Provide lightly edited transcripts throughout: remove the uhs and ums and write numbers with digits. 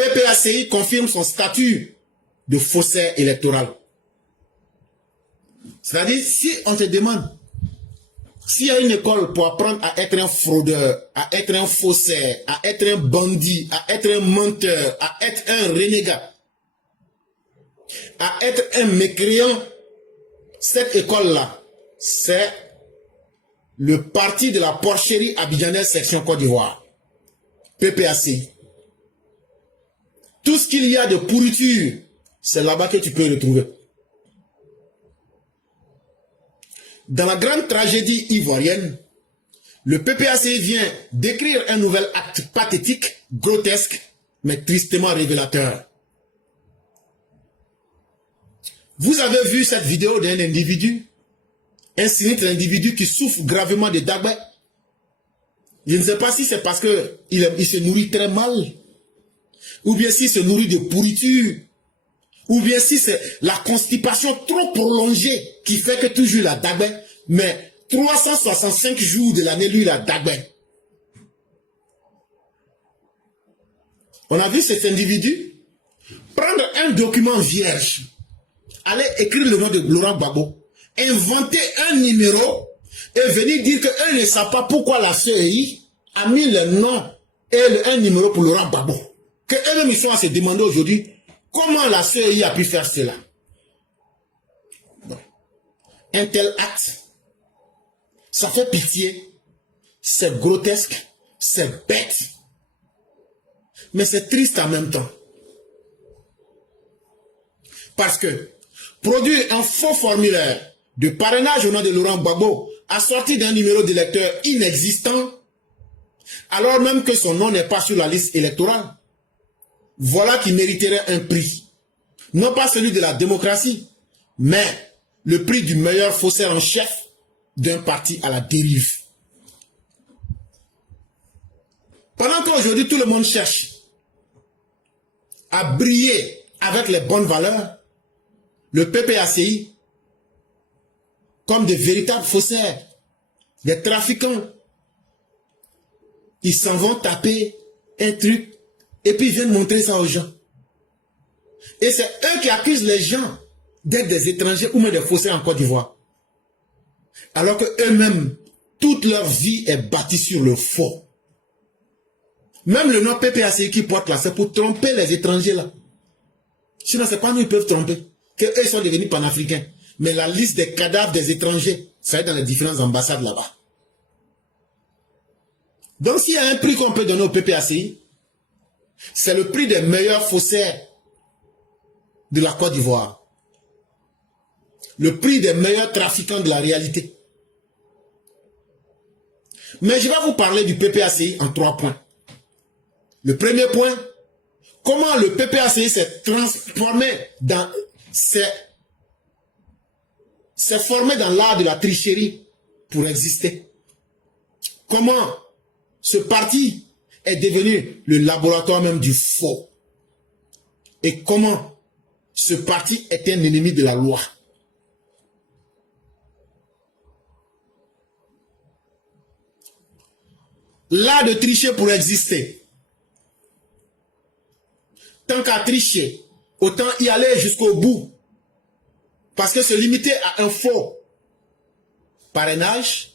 PPACI confirme son statut de faussaire électoral. C'est-à-dire, si on te demande, s'il y a une école pour apprendre à être un fraudeur, à être un faussaire, à être un bandit, à être un menteur, à être un renégat, à être un mécréant, cette école-là, c'est le parti de la porcherie abidjanaise section Côte d'Ivoire. PPACI. Tout ce qu'il y a de pourriture, c'est là-bas que tu peux le retrouver. Dans la grande tragédie ivoirienne, le PPACI vient d'écrire un nouvel acte pathétique, grotesque, mais tristement révélateur. Vous avez vu cette vidéo d'un individu, un sinistre individu qui souffre gravement de Dagbé. Je ne sais pas si c'est parce qu'il se nourrit très mal, ou bien s'il se nourrit de pourriture, ou bien si c'est la constipation trop prolongée qui fait que toujours la Dagbé, mais 365 jours de l'année, lui, la Dagbé. On a vu cet individu prendre un document vierge, aller écrire le nom de Laurent Gbagbo, inventer un numéro et venir dire qu'eux ne savent pas pourquoi la CEI a mis le nom et un numéro pour Laurent Gbagbo. Qu'eux-mêmes sont à se demander aujourd'hui comment la CEI a pu faire cela. Bon. Un tel acte, ça fait pitié, c'est grotesque, c'est bête, mais c'est triste en même temps. Parce que produire un faux formulaire de parrainage au nom de Laurent Gbagbo assorti d'un numéro d'électeur inexistant, alors même que son nom n'est pas sur la liste électorale, voilà qui mériterait un prix. Non pas celui de la démocratie, mais le prix du meilleur faussaire en chef d'un parti à la dérive. Pendant qu'aujourd'hui tout le monde cherche à briller avec les bonnes valeurs, le PPACI, comme de véritables faussaires, des trafiquants, ils s'en vont taper un truc et puis ils viennent montrer ça aux gens. Et c'est eux qui accusent les gens d'être des étrangers ou même des faussaires en Côte d'Ivoire. Alors que eux-mêmes, toute leur vie est bâtie sur le faux. Même le nom PPACI qui porte là, c'est pour tromper les étrangers là. Sinon, c'est pas nous, ils peuvent tromper. Qu'eux sont devenus panafricains. Mais la liste des cadavres des étrangers, ça va être dans les différentes ambassades là-bas. Donc s'il y a un prix qu'on peut donner au PPACI, c'est le prix des meilleurs faussaires de la Côte d'Ivoire. Le prix des meilleurs trafiquants de la réalité. Mais je vais vous parler du PPACI en 3 points. Le premier point, comment le PPACI s'est transformé dans... s'est formé dans l'art de la tricherie pour exister. Comment ce parti est devenu le laboratoire même du faux. Et comment ce parti est un ennemi de la loi. L'art de tricher pour exister. Tant qu'à tricher, autant y aller jusqu'au bout. Parce que se limiter à un faux parrainage,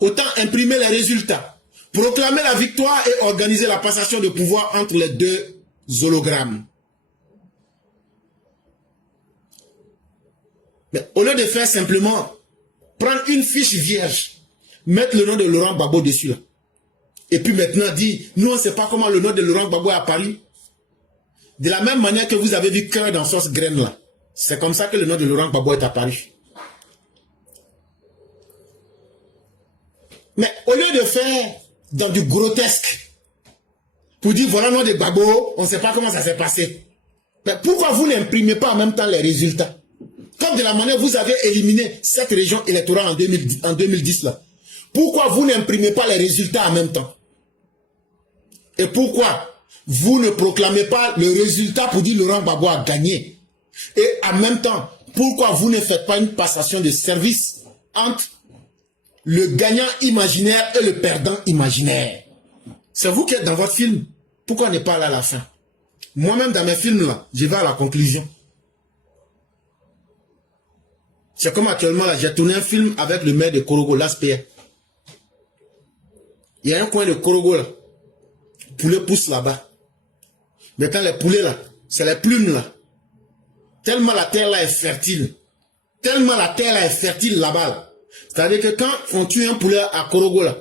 autant imprimer les résultats, proclamer la victoire et organiser la passation de pouvoir entre les deux hologrammes. Mais au lieu de faire simplement prendre une fiche vierge, mettre le nom de Laurent Gbagbo dessus là, et puis maintenant dire, nous on ne sait pas comment le nom de Laurent Gbagbo est apparu. De la même manière que vous avez vu cœur dans sauce graine là, c'est comme ça que le nom de Laurent Gbagbo est apparu. Mais au lieu de faire dans du grotesque, pour dire voilà le nom de Gbagbo, on ne sait pas comment ça s'est passé. Mais pourquoi vous n'imprimez pas en même temps les résultats? Comme de la manière vous avez éliminé cette région électorale en 2010 là. Pourquoi vous n'imprimez pas les résultats en même temps? Et pourquoi vous ne proclamez pas le résultat pour dire Laurent Gbagbo a gagné? Et en même temps, pourquoi vous ne faites pas une passation de service entre le gagnant imaginaire et le perdant imaginaire? C'est vous qui êtes dans votre film. Pourquoi on n'est pas là à la fin? Moi-même, dans mes films, là, je vais à la conclusion. C'est comme actuellement, là, j'ai tourné un film avec le maire de Korogo, l'Aspère. Il y a un coin de Korogo, là. Poulet pousse là-bas. Maintenant, les poulets, là, c'est les plumes, là. Tellement la terre, là, est fertile. Tellement la terre, là, est fertile là-bas, là. C'est-à-dire que quand on tue un poulet à Korogo, là,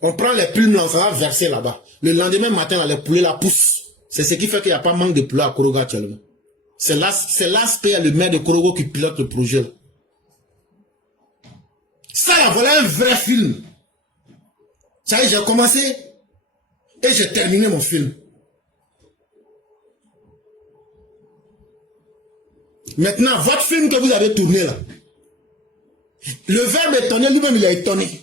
on prend les plumes, là, on s'en va verser là-bas. Le lendemain matin, là, les poulets, là, poussent. C'est ce qui fait qu'il n'y a pas manque de poulets à Korogo actuellement. C'est l'Aspect, le maire de Korogo, qui pilote le projet, là. Ça, là, voilà un vrai film. Ça y est, j'ai commencé et j'ai terminé mon film. Maintenant, votre film que vous avez tourné là, le verbe étonné, lui-même, il est étonné.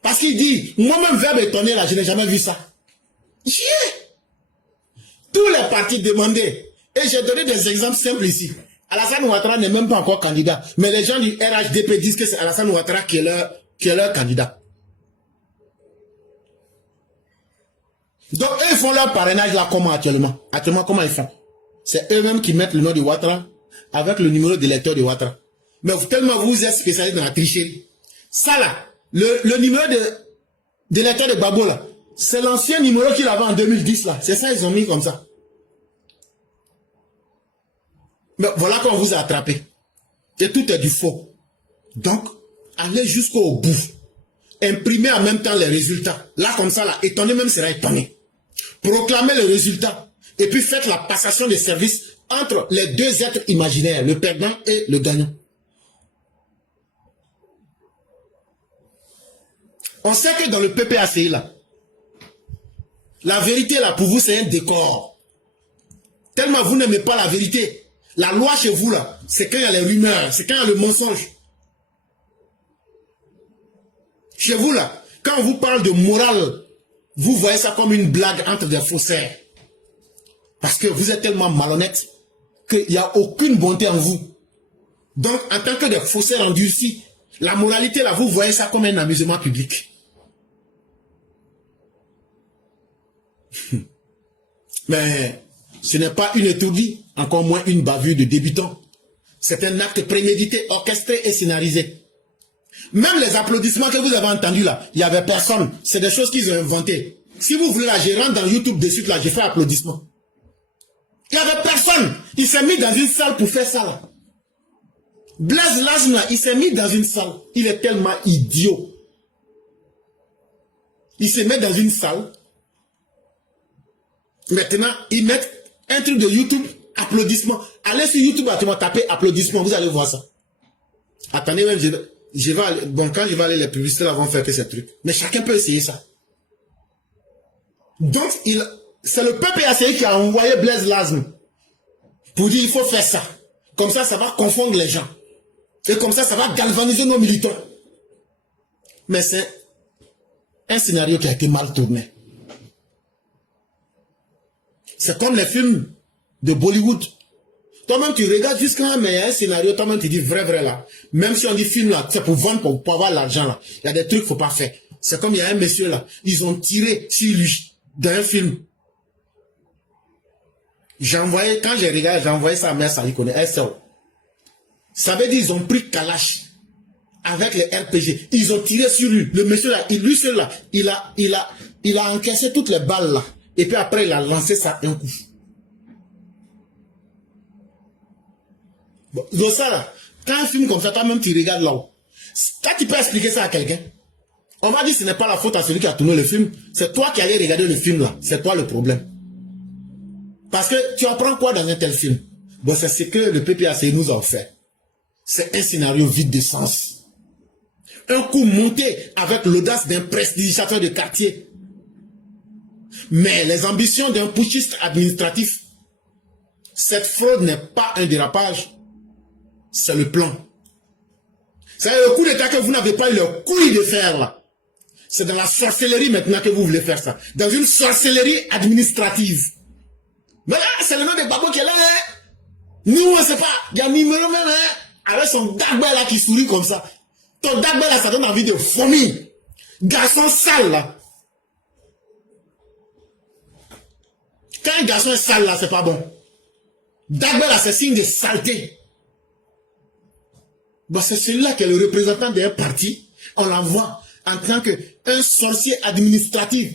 Parce qu'il dit, moi-même, verbe étonné là, je n'ai jamais vu ça. Tous les partis demandaient. Et j'ai donné des exemples simples ici. Alassane Ouattara n'est même pas encore candidat. Mais les gens du RHDP disent que c'est Alassane Ouattara qui est leur candidat. Donc, eux, ils font leur parrainage là comment actuellement? Actuellement, comment ils font? C'est eux-mêmes qui mettent le nom de Ouattara avec le numéro d'électeur de Ouattara. Mais tellement vous êtes spécialisé dans la tricherie. Ça là, le numéro d'électeur de Gbagbo là, c'est l'ancien numéro qu'il avait en 2010 là. C'est ça, ils ont mis comme ça. Mais voilà qu'on vous a attrapé. Et tout est du faux. Donc, allez jusqu'au bout. Imprimez en même temps les résultats. Là, comme ça, là, étonné même sera étonné. Proclamez les résultats. Et puis faites la passation de service entre les deux êtres imaginaires, le perdant et le gagnant. On sait que dans le PPACI, là, la vérité, là, pour vous, c'est un décor. Tellement vous n'aimez pas la vérité. La loi chez vous, là, c'est quand il y a les rumeurs, c'est quand il y a le mensonge. Chez vous, là, quand on vous parle de morale, vous voyez ça comme une blague entre des faussaires. Parce que vous êtes tellement malhonnête qu'il n'y a aucune bonté en vous. Donc, en tant que des faussaires endurcis, la moralité, là, vous voyez ça comme un amusement public. Mais ce n'est pas une étourdie, encore moins une bavure de débutant. C'est un acte prémédité, orchestré et scénarisé. Même les applaudissements que vous avez entendus là, il n'y avait personne. C'est des choses qu'ils ont inventées. Si vous voulez là, je rentre dans YouTube de suite là, je fais applaudissements. Il n'y avait personne. Il s'est mis dans une salle pour faire ça là. Blaise Lasme là, il s'est mis dans une salle. Il est tellement idiot. Il se met dans une salle. Maintenant, ils mettent un truc de YouTube, applaudissements. Allez sur YouTube, tapez applaudissements, vous allez voir ça. Attendez, même, je vais aller, bon, quand je vais aller, les publicités là vont faire que ces trucs. Mais chacun peut essayer ça. Donc, c'est le PPACI qui a envoyé Blaise Lasme pour dire il faut faire ça. Comme ça, ça va confondre les gens. Et comme ça, ça va galvaniser nos militants. Mais c'est un scénario qui a été mal tourné. C'est comme les films de Bollywood. Toi-même, tu regardes jusqu'à là, mais il y a un scénario, toi-même, tu dis vrai là. Même si on dit film là, c'est pour vendre, pour avoir l'argent là. Il y a des trucs qu'il ne faut pas faire. C'est comme il y a un monsieur là, ils ont tiré sur lui dans un film. Quand j'ai regardé, j'ai envoyé ça à Mère Salikone, elle sait. Ça veut dire ils ont pris Kalash avec les RPG. Ils ont tiré sur lui. Le monsieur là, lui seul là, il a encaissé toutes les balles là. Et puis après, il a lancé ça un coup. Bon, donc ça là, quand un film comme ça, toi-même tu regardes là-haut. Quand tu peux expliquer ça à quelqu'un, on va dire que ce n'est pas la faute à celui qui a tourné le film. C'est toi qui allais regarder le film là. C'est toi le problème. Parce que tu apprends quoi dans un tel film? Bon, c'est ce que le PPACI nous a fait. C'est un scénario vide de sens. Un coup monté avec l'audace d'un prestidigitateur de quartier. Mais les ambitions d'un putschiste administratif, cette fraude n'est pas un dérapage, c'est le plan. C'est le coup d'état que vous n'avez pas eu le couille de faire là. C'est dans la sorcellerie maintenant que vous voulez faire ça. Dans une sorcellerie administrative. Mais là, c'est le nom de Gbagbo qui est là. Hein? Nous, on ne sait pas. Il y a un numéro même. Hein? Avec son Dagba là qui sourit comme ça. Ton Dagba là, ça donne envie de vomir. Garçon sale là. Quand un garçon est sale là, c'est pas bon. D'abord là, c'est signe de saleté. Bon, c'est celui-là qui est le représentant d'un parti. On l'envoie en tant qu'un sorcier administratif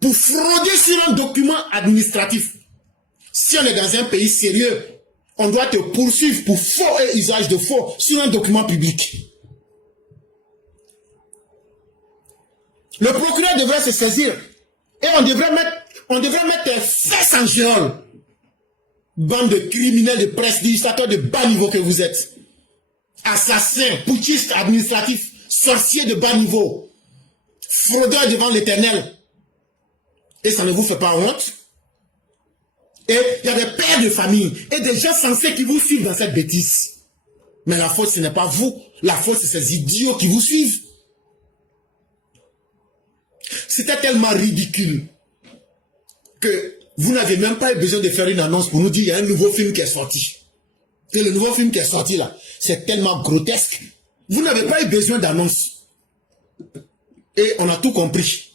pour frauder sur un document administratif. Si on est dans un pays sérieux, on doit te poursuivre pour faux et usage de faux sur un document public. Le procureur devrait se saisir et on devrait mettre tes fesses en géole. Bande de criminels de presse, d'illustrateurs de bas niveau que vous êtes. Assassins, putschistes administratifs, sorciers de bas niveau, fraudeurs devant l'Éternel. Et ça ne vous fait pas honte? Et il y a des pères de famille et des gens sensés qui vous suivent dans cette bêtise. Mais la faute, ce n'est pas vous. La faute, c'est ces idiots qui vous suivent. C'était tellement ridicule que vous n'avez même pas eu besoin de faire une annonce pour nous dire qu'il y a un nouveau film qui est sorti. Et le nouveau film qui est sorti là, c'est tellement grotesque. Vous n'avez pas eu besoin d'annonce. Et on a tout compris.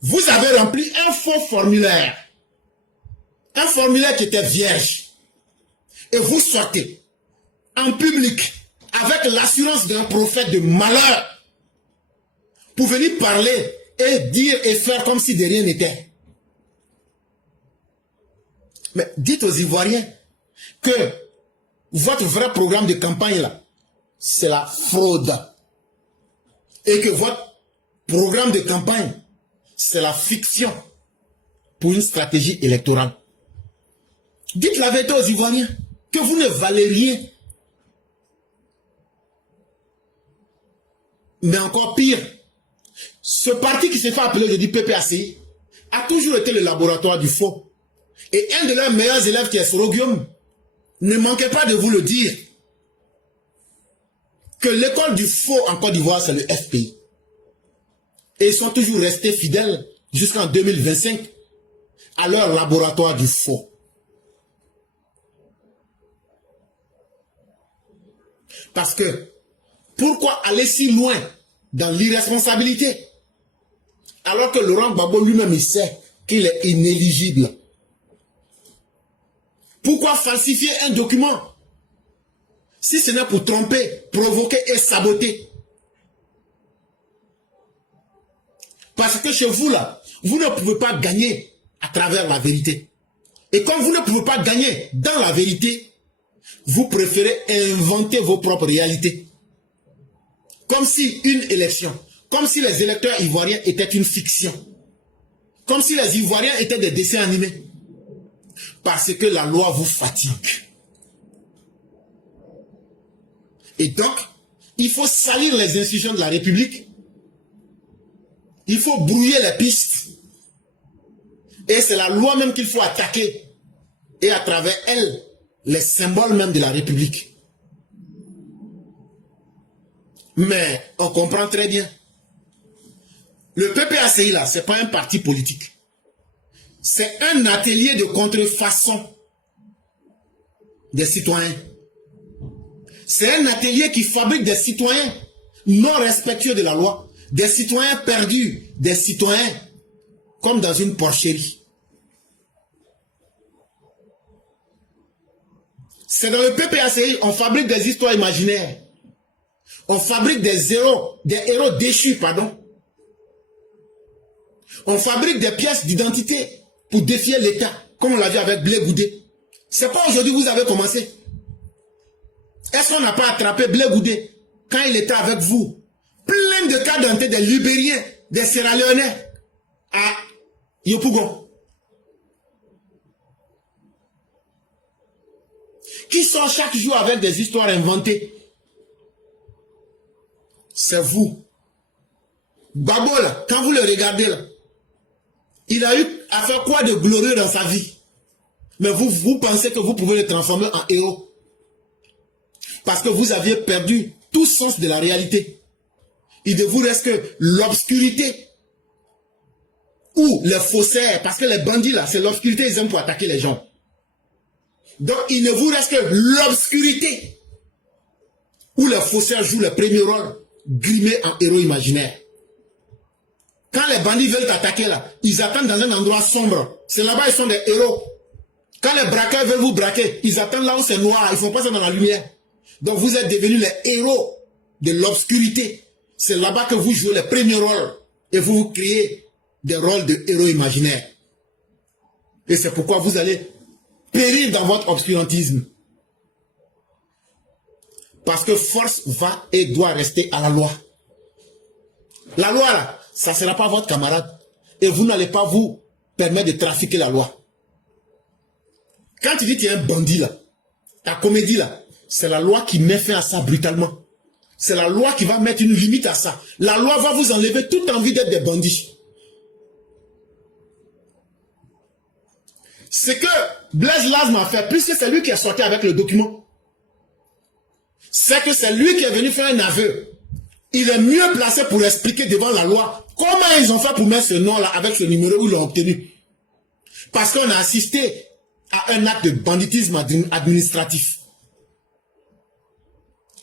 Vous avez rempli un faux formulaire. Un formulaire qui était vierge. Et vous sortez en public avec l'assurance d'un prophète de malheur pour venir parler et dire et faire comme si de rien n'était. Mais dites aux Ivoiriens que votre vrai programme de campagne là, c'est la fraude. Et que votre programme de campagne, c'est la fiction pour une stratégie électorale. Dites la vérité aux Ivoiriens que vous ne valez rien. Mais encore pire, ce parti qui se fait appeler, je dis PPACI, a toujours été le laboratoire du faux. Et un de leurs meilleurs élèves qui est Soro Guillaume, ne manquez pas de vous le dire, que l'école du faux en Côte d'Ivoire, c'est le FPI. Et ils sont toujours restés fidèles jusqu'en 2025 à leur laboratoire du faux. Parce que, pourquoi aller si loin dans l'irresponsabilité alors que Laurent Gbagbo lui-même il sait qu'il est inéligible? Pourquoi falsifier un document si ce n'est pour tromper, provoquer et saboter? Parce que chez vous là, vous ne pouvez pas gagner à travers la vérité. Et comme vous ne pouvez pas gagner dans la vérité, vous préférez inventer vos propres réalités. Comme si une élection, comme si les électeurs ivoiriens étaient une fiction. Comme si les Ivoiriens étaient des dessins animés. Parce que la loi vous fatigue. Et donc, il faut salir les institutions de la République. Il faut brouiller les pistes. Et c'est la loi même qu'il faut attaquer. Et à travers elle, les symboles même de la République. Mais on comprend très bien. Le PPACI là, ce n'est pas un parti politique. C'est un atelier de contrefaçon des citoyens. C'est un atelier qui fabrique des citoyens non respectueux de la loi, des citoyens perdus, des citoyens comme dans une porcherie. C'est dans le PPACI, on fabrique des histoires imaginaires. On fabrique des héros déchus, pardon. On fabrique des pièces d'identité pour défier l'État, comme on l'a vu avec Blé Goudé. C'est pas aujourd'hui que vous avez commencé. Est-ce qu'on n'a pas attrapé Blé Goudé quand il était avec vous? Plein de cas d'identité des Libériens, des Sierra Leonais à Yopougon. Qui sort chaque jour avec des histoires inventées? C'est vous. Gbagbo là, quand vous le regardez là, il a eu à faire quoi de glorieux dans sa vie? Mais vous pensez que vous pouvez le transformer en héros? Parce que vous aviez perdu tout sens de la réalité. Il ne vous reste que l'obscurité. Ou les faussaires, parce que les bandits là, c'est l'obscurité, ils aiment pour attaquer les gens. Donc il ne vous reste que l'obscurité. Où les faussaires jouent le premier rôle, grimés en héros imaginaires. Quand les bandits veulent attaquer là, ils attendent dans un endroit sombre. C'est là-bas ils sont des héros. Quand les braqueurs veulent vous braquer, ils attendent là où c'est noir, ils ne font pas ça dans la lumière. Donc vous êtes devenus les héros de l'obscurité. C'est là-bas que vous jouez les premiers rôles. Et vous créez des rôles de héros imaginaires. Et c'est pourquoi vous allez périr dans votre obscurantisme. Parce que force va et doit rester à la loi. La loi, là, ça ne sera pas votre camarade. Et vous n'allez pas vous permettre de trafiquer la loi. Quand tu dis qu'il y a un bandit là, ta comédie là, c'est la loi qui met fin à ça brutalement. C'est la loi qui va mettre une limite à ça. La loi va vous enlever toute envie d'être des bandits. Ce que Blaise Lasme a fait, puisque c'est lui qui est sorti avec le document, c'est que c'est lui qui est venu faire un aveu. Il est mieux placé pour expliquer devant la loi comment ils ont fait pour mettre ce nom-là avec ce numéro où ils l'ont obtenu. Parce qu'on a assisté à un acte de banditisme administratif.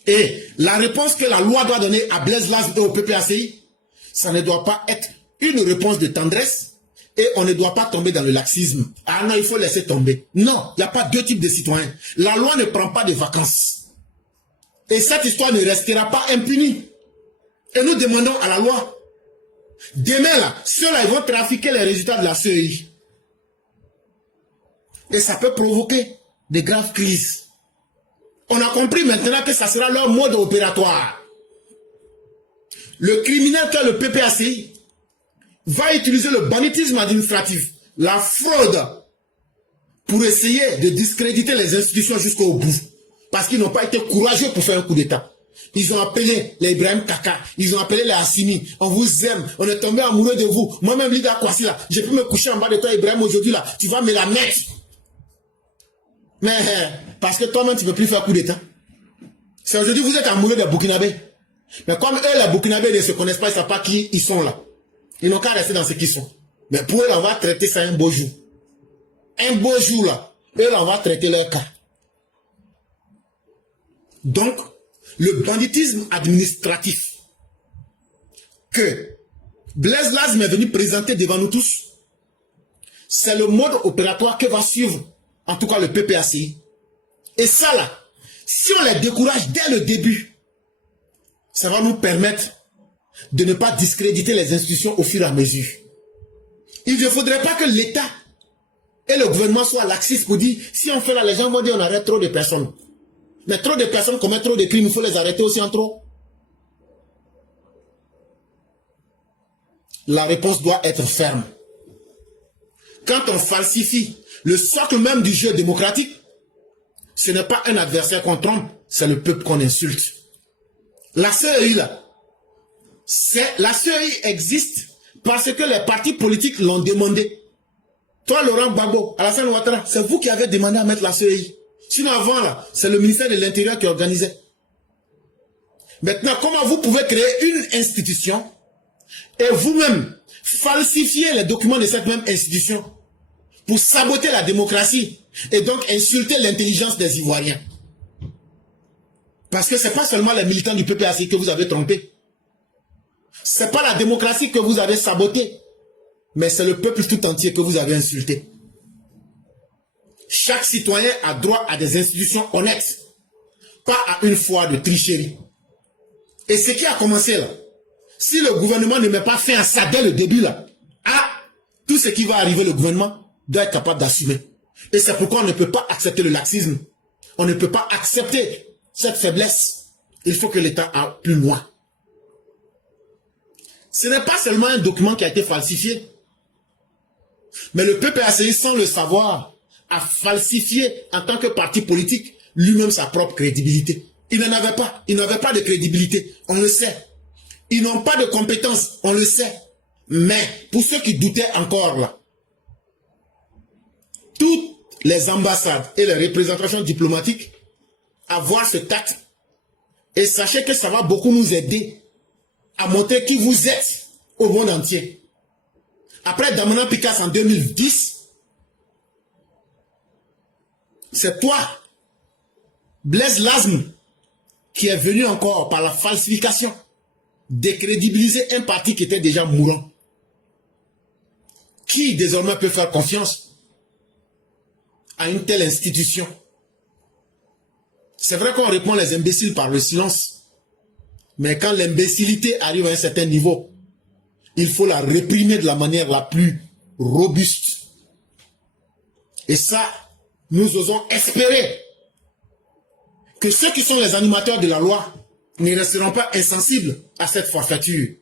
Et la réponse que la loi doit donner à Blaise Lasme et au PPACI, ça ne doit pas être une réponse de tendresse et on ne doit pas tomber dans le laxisme. Ah non, il faut laisser tomber. Non, il n'y a pas deux types de citoyens. La loi ne prend pas de vacances. Et cette histoire ne restera pas impunie. Et nous demandons à la loi, demain là, ceux-là ils vont trafiquer les résultats de la CEI. Et ça peut provoquer de graves crises. On a compris maintenant que ça sera leur mode opératoire. Le criminel que le PPACI va utiliser le banditisme administratif, la fraude, pour essayer de discréditer les institutions jusqu'au bout. Parce qu'ils n'ont pas été courageux pour faire un coup d'État. Ils ont appelé les Ibrahim Kaka, ils ont appelé les Assimi. On vous aime, on est tombé amoureux de vous. Moi-même, Lida Kwasi là, j'ai pu me coucher en bas de toi, Ibrahim, aujourd'hui là. Tu vas me la mettre. Mais parce que toi-même, tu ne peux plus faire coup d'État. C'est aujourd'hui vous êtes amoureux des Burkinabés. Mais comme eux, les Burkinabés ne se connaissent pas, ils ne savent pas qui ils sont là. Ils n'ont qu'à rester dans ce qu'ils sont. Mais pour eux, on va traiter ça un beau jour. Un beau jour là, eux, on va traiter leur cas. Donc, le banditisme administratif que Blaise Lasme est venu présenter devant nous tous, c'est le mode opératoire que va suivre, en tout cas le PPACI. Et ça là, si on les décourage dès le début, ça va nous permettre de ne pas discréditer les institutions au fur et à mesure. Il ne faudrait pas que l'État et le gouvernement soient laxistes pour dire, si on fait là, les gens vont dire on arrête trop de personnes. Mais trop de personnes commettent trop de crimes, il faut les arrêter aussi en trop. La réponse doit être ferme. Quand on falsifie le socle même du jeu démocratique, ce n'est pas un adversaire qu'on trompe, c'est le peuple qu'on insulte. La CEI là, la CEI existe parce que les partis politiques l'ont demandé. Toi, Laurent Gbagbo, Alassane Ouattara, c'est vous qui avez demandé à mettre la CEI. Sinon avant là, c'est le ministère de l'Intérieur qui organisait. Maintenant, comment vous pouvez créer une institution et vous-même falsifier les documents de cette même institution pour saboter la démocratie et donc insulter l'intelligence des Ivoiriens? Parce que ce n'est pas seulement les militants du PPACI que vous avez trompés. Ce n'est pas la démocratie que vous avez sabotée, mais c'est le peuple tout entier que vous avez insulté. Chaque citoyen a droit à des institutions honnêtes, pas à une fois de tricherie. Et ce qui a commencé là, si le gouvernement ne met pas fin à ça dès le début là, tout ce qui va arriver, le gouvernement doit être capable d'assumer. Et c'est pourquoi on ne peut pas accepter le laxisme. On ne peut pas accepter cette faiblesse. Il faut que l'État aille plus loin. Ce n'est pas seulement un document qui a été falsifié, mais le PPACI, sans le savoir, a falsifié en tant que parti politique lui-même sa propre crédibilité. Il n'en avait pas. Il n'avait pas de crédibilité. On le sait. Ils n'ont pas de compétences. On le sait. Mais pour ceux qui doutaient encore là, toutes les ambassades et les représentations diplomatiques à voir ce acte. Et sachez que ça va beaucoup nous aider à montrer qui vous êtes au monde entier. Après Damana Picasse en 2010, c'est toi, Blaise Lasme, qui est venu encore par la falsification décrédibiliser un parti qui était déjà mourant. Qui désormais peut faire confiance à une telle institution? C'est vrai qu'on répond les imbéciles par le silence. Mais quand l'imbécilité arrive à un certain niveau, il faut la réprimer de la manière la plus robuste. Et ça, nous osons espérer que ceux qui sont les animateurs de la loi ne resteront pas insensibles à cette forfaiture.